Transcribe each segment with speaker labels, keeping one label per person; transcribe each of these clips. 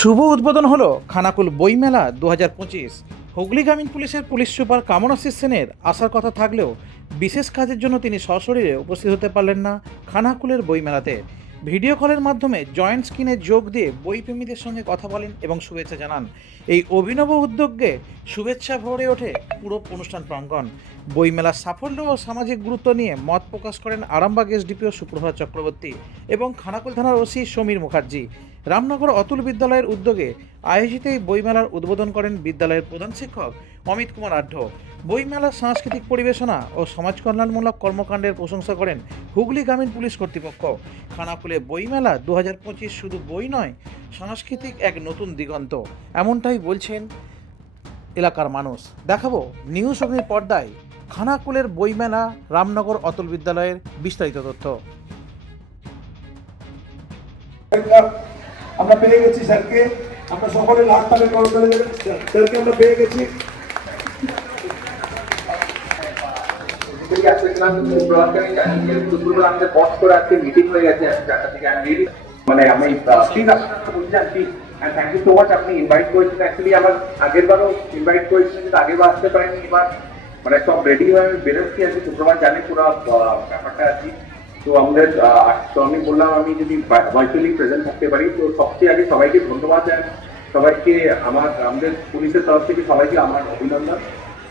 Speaker 1: শুভ উদ্বোধন হলো খানাকুল বইমেলা দু হাজার পঁচিশ। হুগলি গ্রামীণ পুলিশের পুলিশ সুপার কামনাশিস সেনের আসার কথা থাকলেও বিশেষ কাজের জন্য তিনি সশরীরে উপস্থিত হতে পারলেন না খানাকুলের বইমেলাতে। ভিডিও কলের মাধ্যমে জয়েন্ট স্ক্রিনে যোগ দিয়ে বইপ্রেমীদের সঙ্গে কথা বলেন এবং শুভেচ্ছা জানান। এই অভিনব উদ্যোগে শুভেচ্ছা ভরে ওঠে পুরো অনুষ্ঠান প্রাঙ্গণ। বইমেলার সাফল্য ও সামাজিক গুরুত্ব নিয়ে মত প্রকাশ করেন আরামবাগ এসডিপিও সুপ্রভাত চক্রবর্তী এবং খানাকুল থানার ওসি সমীর মুখার্জি। রামনগর অতুল বিদ্যালয়ের উদ্যোগে আয়োজিত এই বইমেলার উদ্বোধন করেন বিদ্যালয়ের প্রধান শিক্ষক অমিত কুমার আঢ্য বইমেলার সাংস্কৃতিক পরিবেশনা ও সমাজ কল্যাণমূলক কর্মকাণ্ডের প্রশংসা করেন হুগলি গ্রামীণ পুলিশ কর্তৃপক্ষ। খানাকুলে বইমেলা দু হাজার পঁচিশ শুধু বই নয়, সাংস্কৃতিক এক নতুন দিগন্ত। এমনটাই বলছেন এলাকার মানুষ। দেখাবো নিউজ অগ্নির পর্দায় খানাকুলের বইমেলা রামনগর অতুল বিদ্যালয়ের বিস্তারিত তথ্য।
Speaker 2: আমরা পেয়ে গেছি স্যারকে। আমরা সকলে লাখ কল করে স্যারকে আমরা পেয়ে গেছি।
Speaker 3: আমি মানে ইউ মাচ আপনি ইনভাইট করেছেন। অ্যাকচুয়ালি আমার আগের বারও ইনভাইট কিন্তু আসতে এবার মানে সব রেডি হয়ে ব্যাপারটা আছি তো আমাদের আহ, তো আমি বললাম আমি যদি ভার্চুয়ালি প্রেজেন্ট থাকতে পারি তো সবচেয়ে আগে সবাইকে ধন্যবাদ দেন সবাইকে আমার আমাদের পুলিশের তরফ থেকে সবাইকে আমার অভিনন্দন।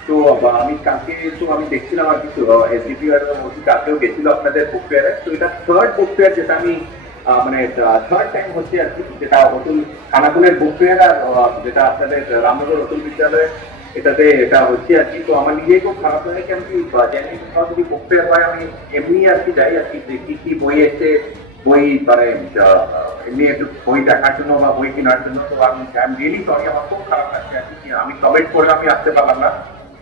Speaker 3: তো আমি কালকে তো আমি দেখছিলাম আর কিছু এসডিপি আর ওসি কালকেও গেছিল আপনাদের বুক তো এটা থার্ড বুক যেটা আমি মানে থার্ড টাইম হচ্ছে আর কি যেটা অতুল খানাকুলের বুক আর যেটা আপনাদের রামনগর অতুল বিদ্যালয়ে এটাতে এটা হচ্ছে আর কি। তো আমার নিজেই খুব খারাপ লাগে কি আমি জানি যদি বুক ফেয়ার হয়, আমি এমনি আর কি যাই আর কি, যে কি বই এসে বই মানে এমনি একটু বই দেখার জন্য বা বই কেনার জন্য, তো আমি আই এম রিয়েলি সরি আমার খুব খারাপ লাগছে আর কি। আমি কমেন্ট করে আমি আসতে পারলাম না।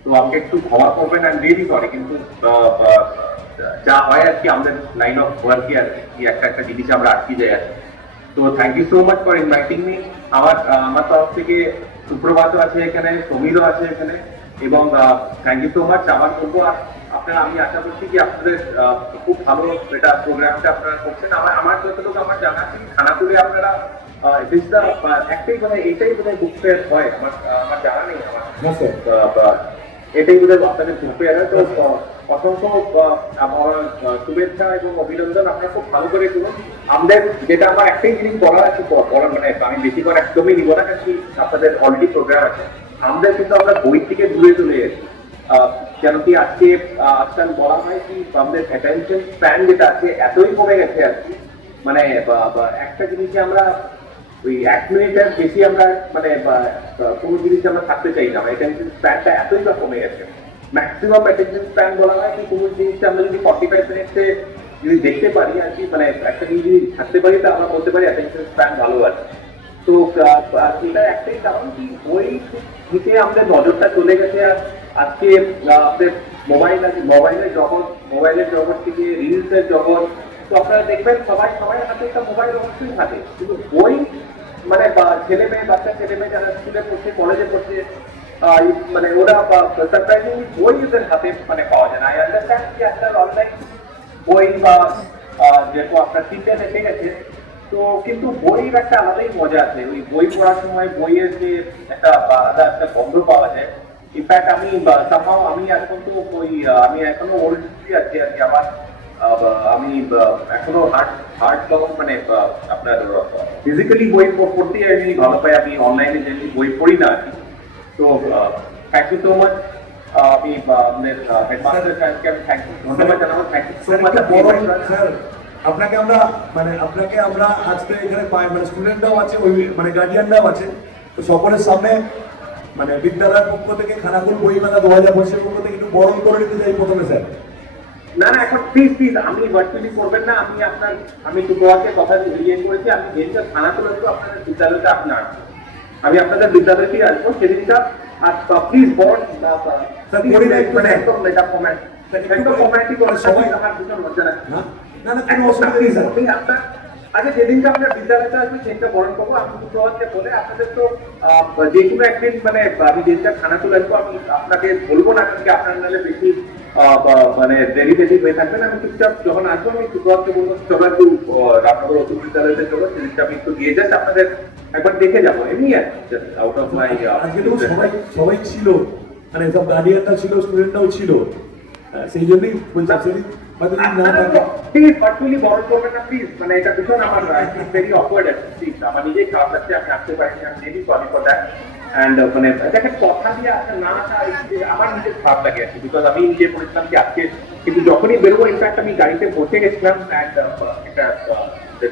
Speaker 3: তো আমাকে একটু ক্ষমা করবেন এম রিয়েলি সরি কিন্তু যা হয় আর কি, আমাদের লাইন অফ ওয়ার্কে আর কি, একটা একটা জিনিস আমরা আটকে যাই আর কি। তো thank you so much for inviting me আমার আমার তরফ থেকে সুপ্রভাতও আছে এখানে সমীরও আছে এখানে এবং থ্যাংক ইউ সো মাচ আমার বলব আপনারা আমি আশা করছি কি আপনাদের খুব ভালো এটা প্রোগ্রামটা আপনারা করছেন। আমার আমার যতটুকু আমার জানা আছে খানাপুরে আপনারা the, একটাই মানে এইটাই বোধহয় বুক ফেয়ার হয়। আমার আমার জানা নেই। আমার
Speaker 2: হ্যাঁ
Speaker 3: এটাই বোধহয় আপনাদের বুক ফেয়ার হয়। তো অসংখ্য শুভেচ্ছা এবং অভিনন্দন আপনারা খুব ভালো করে করুন আমাদের যেটা আমার একটাই জিনিস বলার আছে বলার মানে আমি বেশি করে একদমই নিব না কারণ আপনাদের অলরেডি প্রোগ্রাম আছে। আমাদের কিন্তু আমরা বই থেকে দূরে চলে আহ, কেন কি আজকে আজকাল বলা হয় কি আমাদের অ্যাটেনশন স্প্যান যেটা আছে এতই কমে গেছে আর কি। মানে একটা জিনিসে আমরা ওই এক মিনিটের বেশি আমরা মানে কোনো জিনিসে আমরা থাকতে চাই না। অ্যাটেনশন স্প্যানটা এতই বা কমে গেছে। ম্যাক্সিমাম অ্যাটেনশন স্প্যান বলা হয় কি কোনো জিনিসটা আমরা যদি ফর্টি ফাইভ মিনিটসে যদি দেখতে পারি আর কি মানে একটা জিনিস যদি থাকতে পারি তা আমরা বলতে পারি অ্যাটেনশন স্প্যান ভালো আছে। তো এটা একটাই কারণ কি বই থেকে আমাদের নজরটা চলে গেছে আর আজকে আহ, আমাদের মোবাইল আছে মোবাইলের জগৎ মোবাইলের জগৎ থেকে রিলসের জগৎ। তো আপনারা দেখবেন সবাই সবাই হাতে একটা মোবাইল অবশ্যই থাকে। কিন্তু বই মানে ছেলে মেয়ে বাচ্চা ছেলে মেয়ে যারা স্কুলে পড়ছে কলেজে পড়ছে মানে ওরা সারপ্রাইজিংলি বই ওদের হাতে মানে পাওয়া যায় না আই আন্ডারস্ট্যান্ড কি আজকাল অনলাইন বই বা আহ, যেহেতু আপনার তিনটে এসে গেছে তো কিন্তু বইয়ের একটা আলাদাই মজা আছে ওই বই পড়ার সময় বইয়ের যে একটা আলাদা একটা গন্ধ পাওয়া যায় ইনফ্যাক্ট আমি সামহাও আমি এখন তো ওই আহ, আমি এখনও ওল্ড হিস্ট্রি আছি আর কি আমার আহ, বা- আমি আহ, এখনও হার্ড হার্ড কলম মানে আহ, আপনার ফিজিক্যালি বই প- পড়তে আমি ভালো পাই আমি অনলাইনে যেমনি বই পড়ি না আর কি তো থ্যাংক ইউ সো মাচ আমি আপনাদের হেডমাস্টার সাহেবকে আমি থ্যাংক ইউ ধন্যবাদ জানাব thank you so much
Speaker 2: sir আপনাকে আমরা মানে আপনাকে আমরা আজকে এখানে পাই মানে স্টুডেন্টরাও আছে ওই মানে গার্ডিয়ানরাও আছে। তো সকলের সামনে মানে বিদ্যালয়ের পক্ষ থেকে খানাকুল বইমেলা দু হাজার পঁচিশের পক্ষ থেকে একটু বরণ করে নিতে চাই প্রথমে স্যার
Speaker 3: না না এখন প্লিজ প্লিজ আপনি ভার্চুয়ালি করবেন না আমি আপনার আমি শুক্রবারকে কথা ইয়ে করেছি আমি যেদিনটা থানা করে দেবো আপনাদের বিদ্যালয়তে আপনি আসবেন আমি আপনাদের বিদ্যালয়তেই আসব সেদিনটা আর প্লিজ মানে একদম এটা কমেন্ট। একদম
Speaker 2: করে-
Speaker 3: কমেন্টই করে
Speaker 2: সবাই-
Speaker 3: সবাই আমার লজ্জা লাগে
Speaker 2: না না না কোনো অসুবিধা নেই স্যার।
Speaker 3: আপনি আপনার আচ্ছা যেদিনটা আপনার বিদ্যালয়তে আসবে সেদিনটা বরণ করব। শুক্রবারকে বলে আপনাদের তো যে কোনো একদিন মানে আমি যেদিনটা খানা আসব আমি আপনাকে বলব না কারণ কি আপনার নাহলে বেশি মানে বেশি হয়ে থাকবে না। আমি চুপচাপ যখন আসব আমি সুপ্রভাতকে বলব চলো একটু রামনগর উচ্চ বিদ্যালয়তে চলো সেদিনটা আমি একটু গিয়ে যাচ্ছি আপনাদের একবার দেখে যাব। এমনি আউট অফ মাই
Speaker 2: সবাই সবাই ছিল। মানে সব গার্ডিয়ানরা ছিল স্টুডেন্টরাও ছিল। সেই জন্যই বলছি
Speaker 3: প্লিজ মানে এটা ভীষণ আমার ভেরি অকওয়ার্ড আছে আমার নিজেই খারাপ লাগছে আমি আসতে পারিনি আমি সরি ফর দ্যাট অ্যান্ড মানে দেখেন, কথা দিয়ে আসা না আসা আমার নিজের খারাপ লাগে আর বিকজ আমি নিজে বলেছিলাম কি আজকে, কিন্তু যখনই বেরোবো ইনফ্যাক্ট আমি গাড়িতে বসে গেছিলাম অ্যান্ড একটা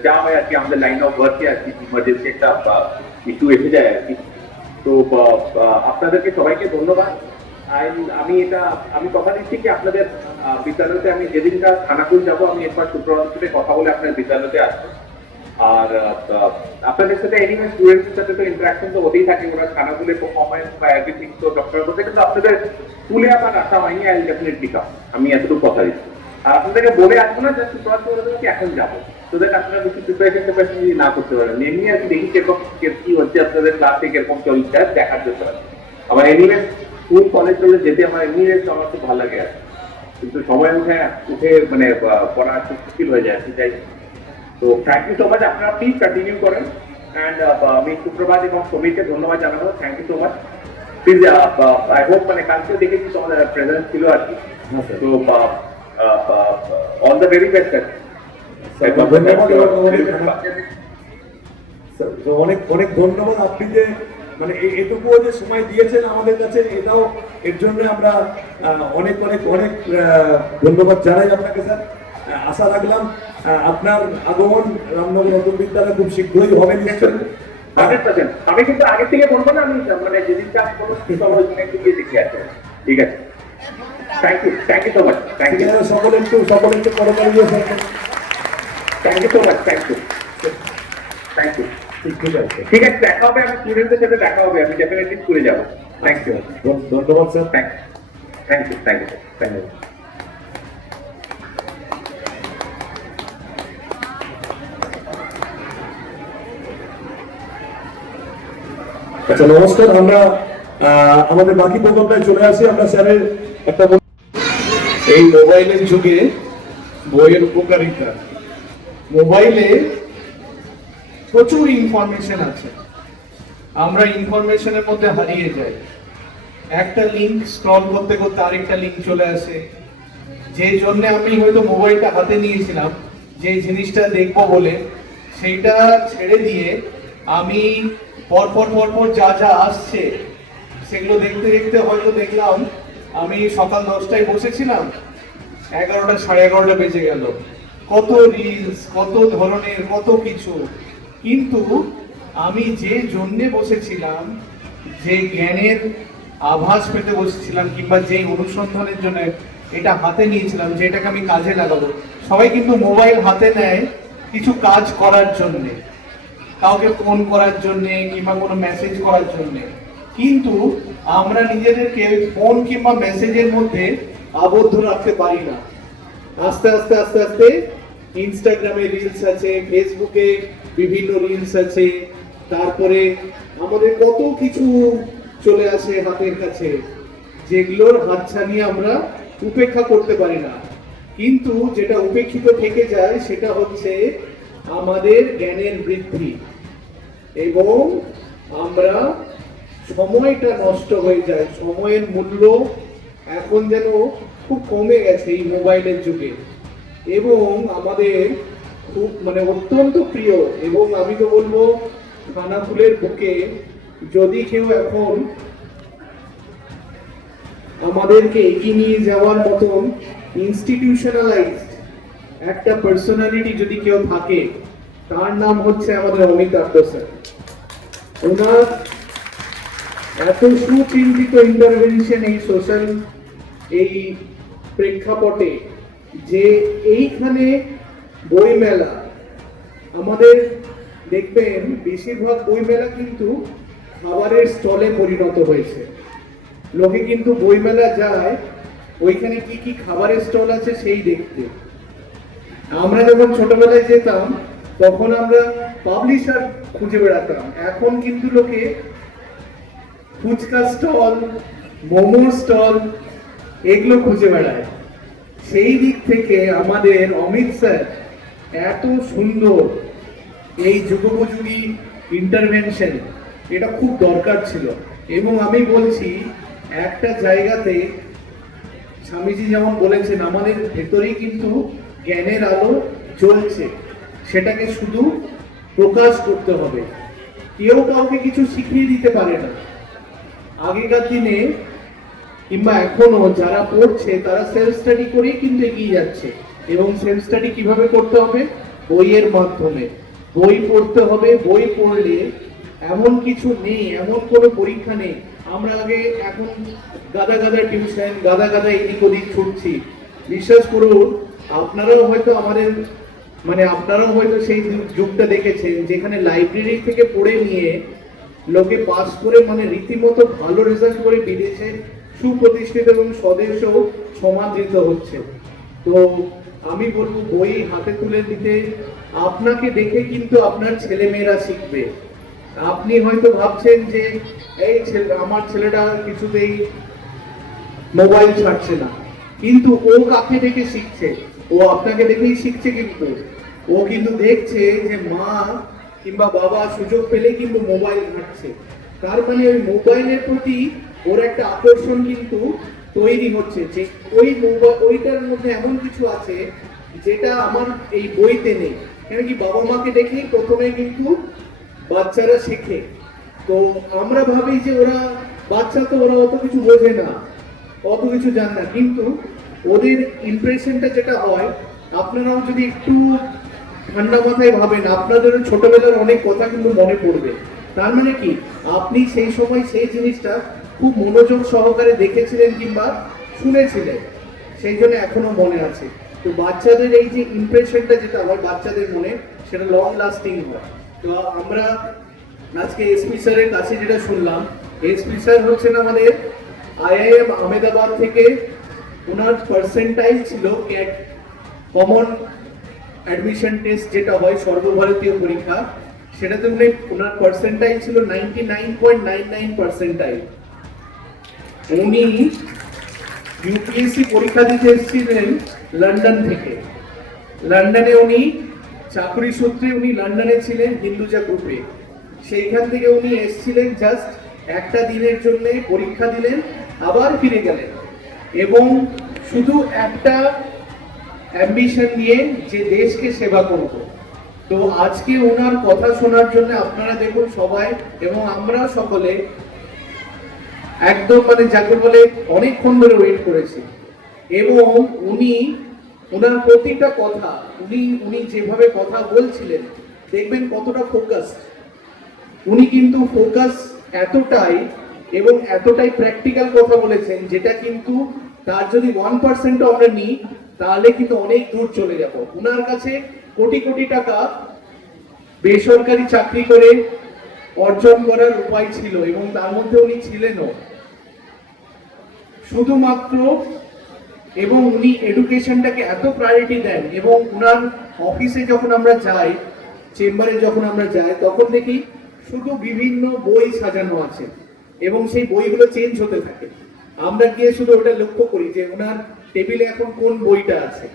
Speaker 3: যা হয় আর কি, আমাদের লাইন অফ ওয়ার্কে আর কি ইমার্জেন্সি একটা ইস্যু এসে যায় আর কি। তো আপনাদেরকে সবাইকে ধন্যবাদ। আমি এটা, আমি কথা দিচ্ছি কি, আপনাদের বিদ্যালয়তে আমি যেদিনটা খানাকুল যাব, আমি একবার শুক্রবার কথা বলে আপনার বিদ্যালয়তে আসব। আর আপনাদের সাথে এনিমে স্টুডেন্টসের সাথে তো ইন্টারাকশন তো হতেই থাকে, ওরা খানাকুলের পারফরমেন্স বা এভরিথিং তো ডক্টর বলতে কিন্তু আপনাদের স্কুলে আমার আসা হয়নি আই ডেফিনেটলি কাম আমি এতটুকু কথা দিচ্ছি। আর আপনাদেরকে বলে আসব না যে শুক্রবার করে দেবো কি এখন যাব। তো দ্যাট আপনারা বেশি প্রিপারেশন টেপারেশন যদি না করতে পারেন, এমনি আর কি দেখি কীরকম কি হচ্ছে আপনাদের ক্লাসে কীরকম চলছে দেখার জন্য। আমার এনিমে স্কুল কলেজ চলে যেতে আমার এমনি আমার খুব ভালো লাগে আর কিন্তু সময় উঠে উঠে মানে পড়া একটু মুশকিল হয়ে যায় সেটাই তো থ্যাংক ইউ সো মাচ আপনারা প্লিজ কন্টিনিউ করেন। অ্যান্ড আমি সুপ্রভাত এবং সমীরকে ধন্যবাদ জানাব। Thank you so much please I hope মানে কালকেও দেখেছি তোমাদের প্রেজেন্স ছিল আর কি।
Speaker 2: হ্যাঁ,
Speaker 3: তো অল দ্য ভেরি বেস্ট
Speaker 2: অনেক অনেক ধন্যবাদ আপনি যে মানে এটুকুও যে সময় দিয়েছেন আমাদের কাছে এটাও এর জন্য আমরা অনেক অনেক অনেক ধন্যবাদ জানাই আপনাকে স্যার আশা রাখলাম আপনার আগমন রামনগর নতুন বিদ্যালয় খুব শীঘ্রই হবে নিশ্চয়ই।
Speaker 3: আমি কিন্তু আগে থেকে বলব না আমি মানে যেদিনটা আমি বলব গিয়ে দেখে আসব ঠিক আছে? Thank you thank you so much thank you
Speaker 2: সকলে একটু সকলে একটু
Speaker 3: thank you so much thank you thank you
Speaker 2: ঠিক আছে
Speaker 3: ঠিক আছে দেখা হবে আমি স্টুডেন্টদের সাথে দেখা হবে আমি ডেফিনেটলি স্কুলে যাব। থ্যাংক ইউ
Speaker 2: ধন্যবাদ sir
Speaker 3: thank thank you thank you thank you
Speaker 2: আচ্ছা নমস্কার, আমরা আমাদের বাকি প্রকল্পে চলে আসি। আমরা স্যারের একটা
Speaker 4: এই মোবাইলের যুগে বইয়ের উপকারিতা। মোবাইলে প্রচুর ইনফরমেশন আছে। আমরা ইনফরমেশনের মধ্যে হারিয়ে যাই। একটা লিঙ্ক স্ক্রল করতে করতে আরেকটা লিঙ্ক চলে আসে। যে জন্য আমি হয়তো মোবাইলটা হাতে নিয়েছিলাম, যে জিনিসটা দেখব বলে, সেইটা ছেড়ে দিয়ে আমি পরপর পরপর যা যা আসছে, সেগুলো দেখতে দেখতে হয়তো দেখলাম, আমি সকাল দশটায় বসেছিলাম, এগারোটা সাড়ে এগারোটা বেজে গেল। কত রিলস কত ধরনের, কত কিছু। কিন্তু আমি যে জন্যে বসেছিলাম, যে জ্ঞানের আভাস পেতে বসেছিলাম, কিংবা যেই অনুসন্ধানের জন্য এটা হাতে নিয়েছিলাম, যে এটাকে আমি কাজে লাগাবো, সবাই কিন্তু মোবাইল হাতে নেয় কিছু কাজ করার জন্যে। কাউকে ফোন করার জন্য কিংবা কোনো মেসেজ করার জন্য। কিন্তু আমরা নিজেদেরকে ফোন কিংবা মেসেজের মধ্যে আবদ্ধ রাখতে পারি না। আস্তে আস্তে আস্তে আস্তে ইনস্টাগ্রামে রিলস আছে ফেসবুকে বিভিন্ন রিলস আছে, তারপরে আমাদের কত কিছু চলে আসে হাতের কাছে, যেগুলোর হাতছানি আমরা উপেক্ষা করতে পারি না। কিন্তু যেটা উপেক্ষিত থেকে যায় সেটা হচ্ছে আমাদের জ্ঞানের বৃদ্ধি। এবং আমরা সময়টা নষ্ট হয়ে যায়, সময়ের মূল্য এখন যেন খুব কমে গেছে এই মোবাইলের যুগে। এবং আমাদের খুব মানে অত্যন্ত প্রিয় এবং আমি তো বলব খানাকুলের বুকে যদি কেউ এখন আমাদেরকে এগিয়ে নিয়ে যাওয়ার মতন ইনস্টিটিউশনালাইজড একটা পার্সোনালিটি যদি কেউ থাকে, তার নাম হচ্ছে আমাদের অমিতাভ স্যার ওনার এত সুচিন্তিত ইন্টারভেনশন এই সোশ্যাল এই প্রেক্ষাপটে যে এইখানে বইমেলা, আমাদের দেখবেন বেশিরভাগ বইমেলা কিন্তু খাবারের স্টলে পরিণত হয়েছে। লোকে কিন্তু বইমেলা যায়, ওইখানে কি কি খাবারের স্টল আছে সেই দেখতে। আমরা যখন ছোটবেলায় যেতাম তখন আমরা পাবলিশার খুঁজে বেড়াতাম। এখন কিন্তু লোকে ফুচকা স্টল মোমোর স্টল এগুলো খুঁজে বেড়ায়। সেই দিক থেকে আমাদের অমিত স্যার এত সুন্দর এই যুগোপযোগী ইন্টারভেনশন এটা খুব দরকার ছিল। এবং আমি বলছি, একটা জায়গাতে স্বামীজি যেমন বলেছেন, আমাদের ভেতরেই কিন্তু জ্ঞানের আলো জ্বলছে। সেটাকে শুধু প্রকাশ করতে হবে। কেউ কাউকে কিছু শিখিয়ে দিতে পারে না। আগেকার দিনে কিংবা এখনও যারা পড়ছে, তারা সেলফ স্টাডি করেই কিন্তু এগিয়ে যাচ্ছে। এবং সেলফ স্টাডি কীভাবে করতে হবে? বইয়ের মাধ্যমে। বই পড়তে হবে, বই পড়লে এমন কিছু নেই, এমন কোনো পরীক্ষা নেই। আমরা আগে এখন গাদা গাদা টিউশন গাদা গাদা এদিক ওদিক ছুটছি। বিশ্বাস করুন, আপনারাও হয়তো আমাদের মানে আপনারাও হয়তো সেই যুগটা দেখেছেন, যেখানে লাইব্রেরি থেকে পড়ে নিয়ে লোকে পাস করে মানে রীতিমতো ভালো রেজাল্ট করে বিদেশে সুপ্রতিষ্ঠিত এবং স্বদেশেও সমাদৃত হচ্ছে। তো আমি বলব, বই হাতে তুলে দিতে আপনাকে দেখে কিন্তু আপনার ছেলেমেয়েরা শিখবে। আপনি হয়তো ভাবছেন যে, এই ছেলে, আমার ছেলেটা কিছুতেই মোবাইল ছাড়ছে না। কিন্তু ও কাকে দেখে শিখছে? ও আপনাকে দেখেই শিখছে কিন্তু। ও কিন্তু দেখছে যে মা কিংবা বাবা সুযোগ পেলে কিন্তু মোবাইল ঘাটছে। তার মানে ওই মোবাইলের প্রতি ওর একটা আকর্ষণ কিন্তু তৈরি হচ্ছে যে ওই মোবাইল ওইটার মধ্যে এমন কিছু আছে যেটা আমার এই বইতে নেই। কেন কি বাবা মাকে দেখেই প্রথমে কিন্তু বাচ্চারা শেখে। তো আমরা ভাবি যে ওরা, বাচ্চা তো ওরা অত কিছু বোঝে না, অত কিছু জান না। কিন্তু ওদের ইমপ্রেশনটা যেটা হয়, আপনারাও যদি একটু ঠান্ডা মাথায় ভাবেন, আপনাদের ছোটবেলার অনেক কথা কিন্তু মনে পড়বে। তার মানে কি? আপনি সেই সময় সেই জিনিসটা খুব মনোযোগ সহকারে দেখেছিলেন কিংবা শুনেছিলেন। সেই জন্য এখনও মনে আছে। তো বাচ্চাদের এই যে ইমপ্রেশনটা যেটা হয় বাচ্চাদের মনে, সেটা লং লাস্টিং হয়। তো আমরা আজকে এসপি স্যারের কাছে যেটা শুনলাম এসপি স্যার হচ্ছেন আমাদের আইআইএম আহমেদাবাদ থেকে ওনার পার্সেন্টাইল ছিল ক্যাট কমন অ্যাডমিশন টেস্ট যেটা হয় সর্বভারতীয় পরীক্ষা, সেটাতে উনি ওনার পার্সেন্টাইল ছিল ninety nine point nine nine percentile উনি ইউপিএসসি পরীক্ষা দিতে এসেছিলেন লন্ডন থেকে। লন্ডনে উনি চাকরি সূত্রে উনি লন্ডনে ছিলেন হিন্দুজা গ্রুপে সেইখান থেকে উনি এসেছিলেন জাস্ট একটা দিনের জন্য পরীক্ষা দিলেন, আবার ফিরে গেলেন। এবং শুধু একটা অ্যাম্বিশন নিয়ে যে দেশকে সেবা করব। তো আজকে ওনার কথা শোনার জন্য আপনারা দেখুন সবাই এবং আমরা সকলে একদম মানে যাকে বলে অনেকক্ষণ ধরে ওয়েট করেছি। এবং উনি ওনার প্রতিটা কথা, উনি উনি যেভাবে কথা বলছিলেন, দেখবেন কতটা ফোকাস উনি কিন্তু ফোকাস এতটাই এবং এতটাই প্র্যাকটিক্যাল কথা বলেছেন, যেটা কিন্তু তার যদি ওয়ান পার্সেন্টও আমরা নিই, তাহলে কিন্তু অনেক দূর চলে যাব। ওনার কাছে কোটি কোটি টাকা বেসরকারি চাকরি করে অর্জন করার উপায় ছিল এবং তার মধ্যে উনি ছিলেনও। শুধুমাত্র এবং উনি এডুকেশনটাকে এত প্রায়োরিটি দেন এবং ওনার অফিসে যখন আমরা যাই চেম্বারে যখন আমরা যাই, তখন দেখি শুধু বিভিন্ন বই সাজানো আছে। এবং সেই বইগুলো চেঞ্জ হতে থাকে। আমরা গিয়ে শুধু ওটা লক্ষ্য করি যে ওনার টেবিলে এখন কোন বইটা আছে।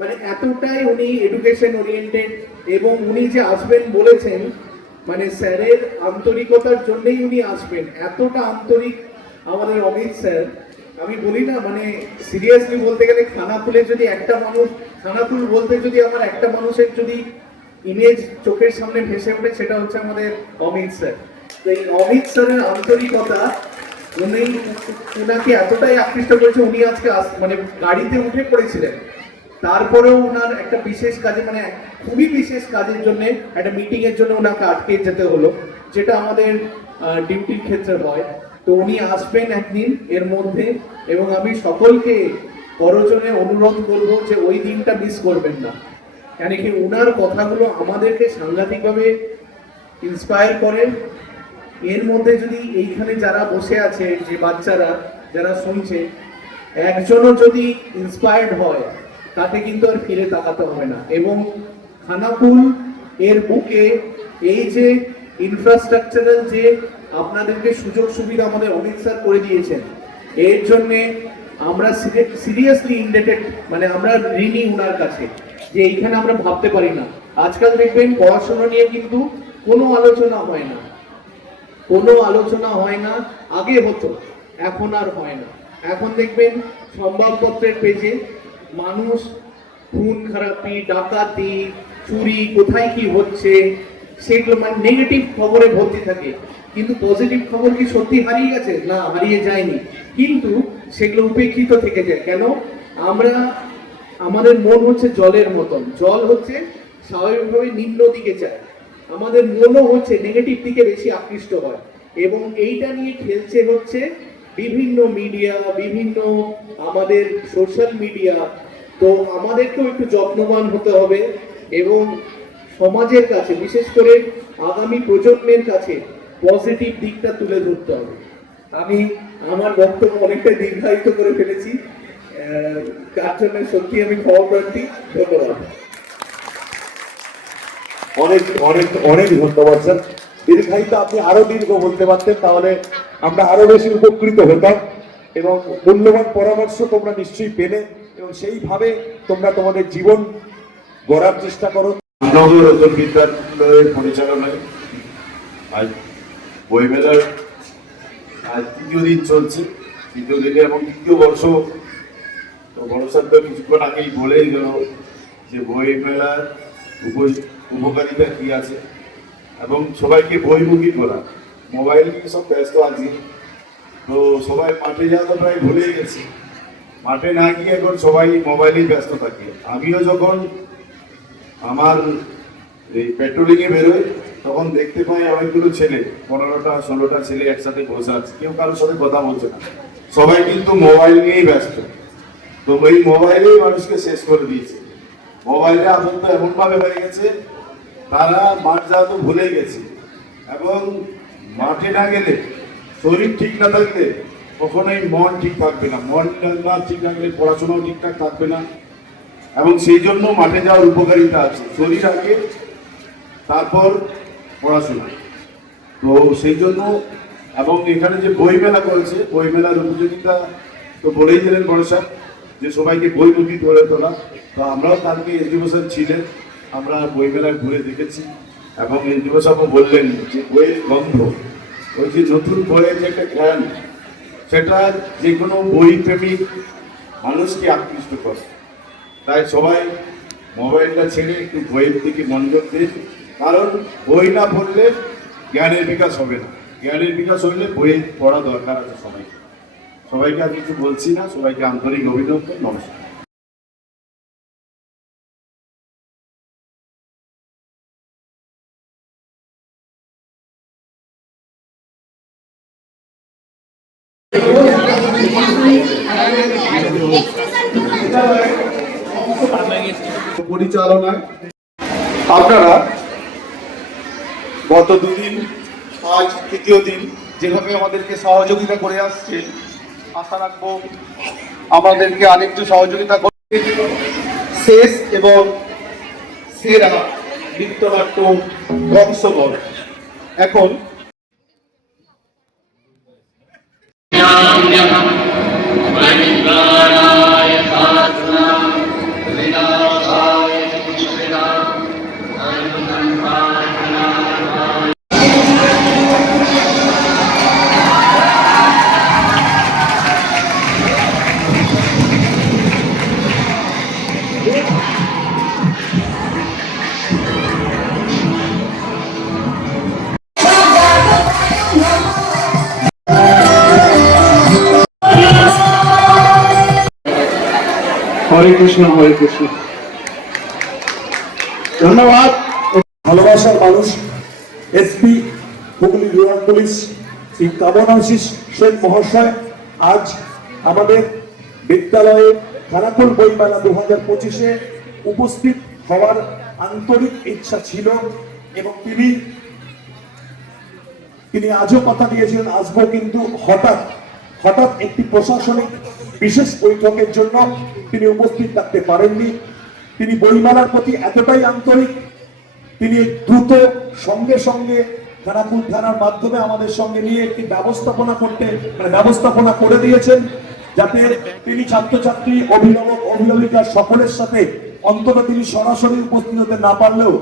Speaker 4: মানে এতটাই উনি এডুকেশন ওরিয়েন্টেড এবং উনি যে আসবেন বলেছেন মানে স্যারের আন্তরিকতার জন্যই উনি আসবেন। এতটা আন্তরিক আমাদের অমিত স্যার, আমি বলি না মানে সিরিয়াসলি বলতে গেলে খানাকুলে যদি একটা মানুষ খানাকুল বলতে যদি আমার একটা মানুষের যদি ইমেজ চোখের সামনে ভেসে ওঠে, সেটা হচ্ছে আমাদের অমিত স্যার। এই অমিত স্যারের আন্তরিকতা উনি ওনাকে এতটাই আকৃষ্ট করেছে, উনি আজকে মানে গাড়িতে উঠে পড়েছিলেন। তারপরেও ওনার একটা বিশেষ কাজে মানে খুবই বিশেষ কাজের জন্য, একটা মিটিং এর জন্য ওনাকে আটকে যেতে হলো, যেটা আমাদের ডিউটির ক্ষেত্রে হয়। তো উনি আসবেন একদিন এর মধ্যে, এবং আমি সকলকে করজনে অনুরোধ করব যে ওই দিনটা মিস করবেন না। কেন কি ওনার কথাগুলো আমাদেরকে সাংঘাতিকভাবে ইন্সপায়ার করেন এর মধ্যে যদি এইখানে যারা বসে আছে, যে বাচ্চারা যারা শুনছে, একজনও যদি ইন্সপায়ার্ড হয়, তাতে কিন্তু আর ফিরে তাকাতে হবে না। এবং খানাকুল এর বুকে এই যে ইনফ্রাস্ট্রাকচারাল যে আপনাদেরকে সুযোগ সুবিধা আমাদের অমিত স্যার করে দিয়েছেন, এর জন্যে আমরা সিরিয়াসলি ইন্ডেটেড মানে আমরা ঋণী উনার কাছে, যে এইখানে আমরা ভাবতে পারি না। আজকাল দেখবেন পড়াশোনা নিয়ে কিন্তু কোনো আলোচনা হয় না। কোনো আলোচনা হয় না, আগে হতো। এখন আর হয় না। এখন দেখবেন সংবাদপত্রের পেজে মানুষ খুন, খারাপি, ডাকাতি, চুরি, কোথায় কি হচ্ছে, সেগুলো মানে নেগেটিভ খবরে ভর্তি থাকে। কিন্তু পজিটিভ খবর কি সত্যি হারিয়ে গেছে? না, হারিয়ে যায়নি। কিন্তু সেগুলো উপেক্ষিত থেকে যায়। কেন? আমরা, আমাদের মন হচ্ছে জলের মতন। জল হচ্ছে স্বাভাবিকভাবে নিম্ন দিকে যায়। আমাদের মনও হচ্ছে নেগেটিভ দিকে বেশি আকৃষ্ট হয়। এবং এইটা নিয়ে খেলছে হচ্ছে বিভিন্ন মিডিয়া বিভিন্ন আমাদের সোশ্যাল মিডিয়া তো আমাদেরকেও একটু যত্নবান হতে হবে এবং সমাজের কাছে, বিশেষ করে আগামী প্রজন্মের কাছে পজিটিভ দিকটা তুলে ধরতে হবে। আমি আমার বক্তব্য অনেকটা দীর্ঘায়িত করে ফেলেছি। তার জন্য সত্যি আমি ক্ষমা প্রার্থী ধন্যবাদ।
Speaker 2: অনেক অনেক অনেক ধন্যবাদ, স্যার। দীর্ঘায়িত আপনি আরও দীর্ঘ বলতে পারতেন, তাহলে আমরা আরও বেশি উপকৃত হতাম। এবং মূল্যবান পরামর্শ তোমরা নিশ্চয়ই পেলে, এবং সেইভাবে তোমরা তোমাদের জীবন গড়ার চেষ্টা করো।
Speaker 5: নগর উত্তর বিদ্যালয়ের পরিচালনায় আজ বইমেলার আজ তৃতীয় দিন চলছে। তৃতীয় দিনে এবং তৃতীয় বর্ষ। তো বড় তো কিছুক্ষণ আগেই বলেই গেল যে বই মেলার উপ- উপকারিতা কি আছে? এবং সবাইকে বইমুখী করা। মোবাইল নিয়ে সব ব্যস্ত আছি। তো সবাই মাঠে যাওয়া তো প্রায় ভুলেই গেছে। মাঠে না গিয়ে এখন সবাই মোবাইলেই ব্যস্ত থাকে। আমিও যখন আমার এই পেট্রোলিং এ বেরোয় তখন দেখতে পাই অনেকগুলো ছেলে, পনেরোটা, ষোলোটা ছেলে একসাথে বসে আছে। কেউ কারোর সাথে কথা বলছে না। সবাই কিন্তু মোবাইল নিয়েই ব্যস্ত। তো এই মোবাইলেই মানুষকে শেষ করে দিয়েছে। মোবাইলে আনন্দ এমনভাবে হয়ে গেছে তারা মাঠ যাওয়া তো ভুলেই গেছে। এবং মাঠে না গেলে, শরীর ঠিক না থাকলে কখনোই মন ঠিক থাকবে না। মন না, ঠিক থাকলে পড়াশোনাও ঠিকঠাক থাকবে না। এবং সেই জন্য মাঠে যাওয়ার উপকারিতা আছে। শরীর আগে, তারপর পড়াশোনা। তো সেই জন্য, এবং এখানে যে বই মেলা করেছে বই মেলার উপযোগিতা তো বলেই দিলেন বড় যে সবাইকে বই বইমুখী করে তোলা। তো আমরাও কালকে এডুকেশন ছিলেন। আমরা বই মেলায় ঘুরে দেখেছি এবং এডুকেশনও বললেন যে বইয়ের গন্ধ ওই যে নতুন বইয়ের যে একটা জ্ঞান, সেটা যে কোনো বই প্রেমিক মানুষকে আকৃষ্ট করে। তাই সবাই মোবাইলটা ছেড়ে একটু বইয়ের দিকে মনোযোগ দিন কারণ বই না পড়লে জ্ঞানের বিকাশ হবে না। জ্ঞানের বিকাশ হইলে বই পড়া দরকার আছে সবাইকে। সবাইকে আর কিছু বলছি না, সবাইকে আন্তরিক অভিনন্দন, নমস্কার।
Speaker 4: পরিচালনায় আপনারা গত দুদিন, আজ তৃতীয় দিন যেভাবে আমাদেরকে সহযোগিতা করে আসছে, আশা রাখব আমাদেরকে আরেকটু সহযোগিতা করতে শেষ এবং সেরা নৃত্যনাট্য বংশবর এখন হরে কৃষ্ণ হরে কৃষ্ণ। ধন্যবাদ।
Speaker 2: ভালোবাসার মানুষ, SP, Hooghly rural police, Shri Kamanashis Sen মহাশয়, আজ আমাদের বিদ্যালয়ে খানাকুল বইমেলা দু হাজার পঁচিশে উপস্থিত হওয়ার আন্তরিক ইচ্ছা ছিল এবং তিনি তিনি আজও কথা দিয়েছিলেন আসব কিন্তু হঠাৎ হঠাৎ একটি প্রশাসনিক বিশেষ বৈঠকের জন্য তিনি উপস্থিত থাকতে পারেননি। তিনি বইমেলার প্রতি এতটাই আন্তরিক, তিনি দ্রুত সঙ্গে সঙ্গে খানাকুল থানার মাধ্যমে আমাদের সঙ্গে নিয়ে একটি ব্যবস্থাপনা করতে মানে ব্যবস্থাপনা করে দিয়েছেন, যাতে তিনি ছাত্রছাত্রী, অভিভাবক, অভিভাবিকা সকলের সাথে অন্তত তিনি সরাসরি উপস্থিত হতে না পারলেও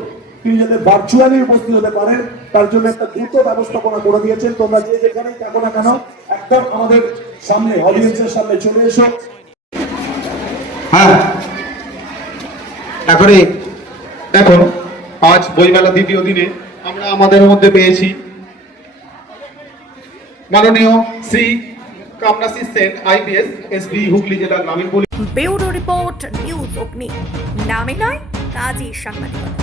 Speaker 2: তিনি যাতে ভার্চুয়ালি উপস্থিত হতে পারেন তার জন্য একটা দ্রুত ব্যবস্থাপনা করে দিয়েছেন। তোমরা যে যেখানেই থাকো না কেন একদম আমাদের সামনে অডিয়েন্সের সামনে চলে এসো।
Speaker 6: হ্যাঁ। এখনই এখন আজ বইমেলা দ্বিতীয় দিনে আমরা আমাদের মধ্যে পেয়েছি মাননীয় শ্রী কামনাসি সেন আইপিএস এসপি হুগলি জেলা গ্রামীণ পুলিশ।
Speaker 7: ব্যুরো রিপোর্ট নিউজ অগ্নি। নামে নয় কাজী সাংবাদিকতা